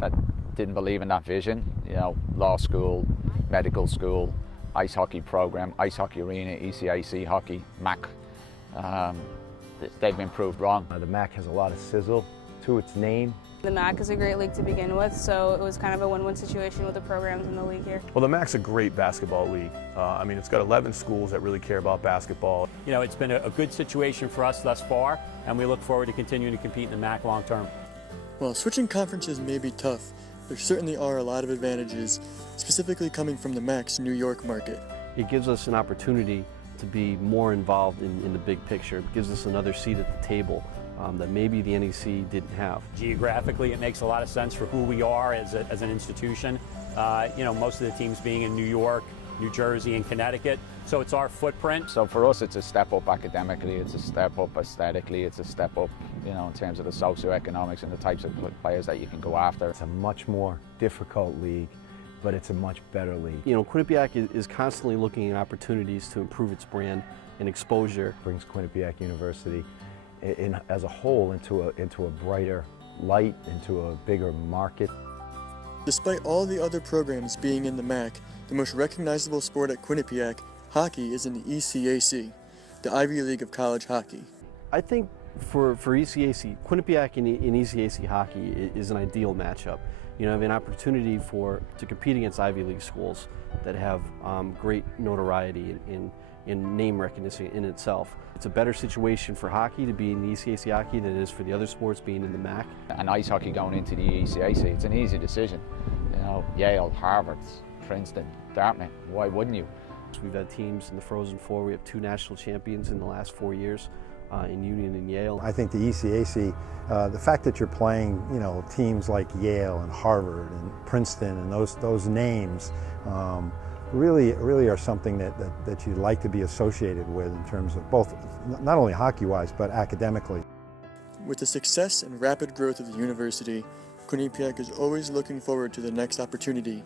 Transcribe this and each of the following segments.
that didn't believe in that vision. You know, law school, medical school, ice hockey program, ice hockey arena, ECAC hockey, MAC. They've been proved wrong. The MAC has a lot of sizzle to its name. The MAC is a great league to begin with, so it was kind of a win-win situation with the programs in the league here. Well, the MAC's a great basketball league. I mean, it's got 11 schools that really care about basketball. You know, it's been a good situation for us thus far, and we look forward to continuing to compete in the MAC long term. While switching conferences may be tough, there certainly are a lot of advantages, specifically coming from the MAC's New York market. It gives us an opportunity to be more involved in the big picture. It gives us another seat at the table that maybe the NEC didn't have. Geographically, it makes a lot of sense for who we are as an institution. You know, most of the teams being in New York, New Jersey, and Connecticut, so it's our footprint. So for us, it's a step up academically, it's a step up aesthetically, it's a step up, you know, in terms of the socioeconomics and the types of players that you can go after. It's a much more difficult league, but it's a much better league. You know, Quinnipiac is constantly looking at opportunities to improve its brand and exposure. Brings Quinnipiac University as a whole into a brighter light, into a bigger market. Despite all the other programs being in the MAC, the most recognizable sport at Quinnipiac, hockey, is in the ECAC, the Ivy League of college hockey. I think for ECAC, Quinnipiac and ECAC hockey is an ideal matchup. You know, have an opportunity to compete against Ivy League schools that have great notoriety in name recognition in itself. It's a better situation for hockey to be in the ECAC hockey than it is for the other sports being in the MAC. And ice hockey going into the ECAC, it's an easy decision. You know, Yale, Harvard, Princeton, Dartmouth, why wouldn't you? We've had teams in the Frozen Four. We have 2 national champions in the last 4 years in Union and Yale. I think the ECAC, the fact that you're playing, you know, teams like Yale and Harvard and Princeton and those names really are something that you'd like to be associated with in terms of both, not only hockey-wise, but academically. With the success and rapid growth of the university, Quinnipiac is always looking forward to the next opportunity.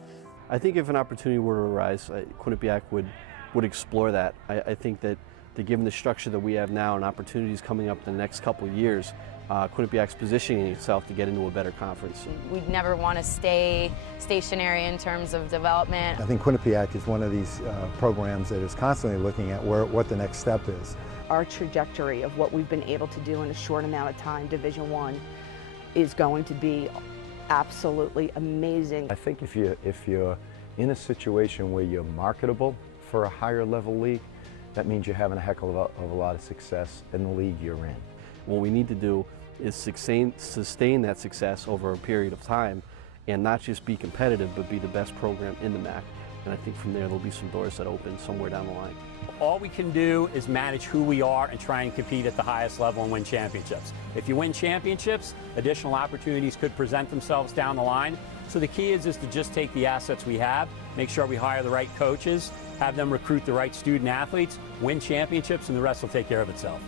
I think if an opportunity were to arise, Quinnipiac would explore that. I think that given the structure that we have now and opportunities coming up in the next couple of years, Quinnipiac's positioning itself to get into a better conference. We'd never want to stay stationary in terms of development. I think Quinnipiac is one of these programs that is constantly looking at what the next step is. Our trajectory of what we've been able to do in a short amount of time, Division I, is going to be absolutely amazing. I think if you're in a situation where you're marketable for a higher level league, that means you're having a heck of a lot of success in the league you're in. What we need to do is sustain that success over a period of time and not just be competitive, but be the best program in the MAC. And I think from there, there'll be some doors that open somewhere down the line. All we can do is manage who we are and try and compete at the highest level and win championships. If you win championships, additional opportunities could present themselves down the line. So the key is to just take the assets we have, make sure we hire the right coaches, have them recruit the right student athletes, win championships, and the rest will take care of itself.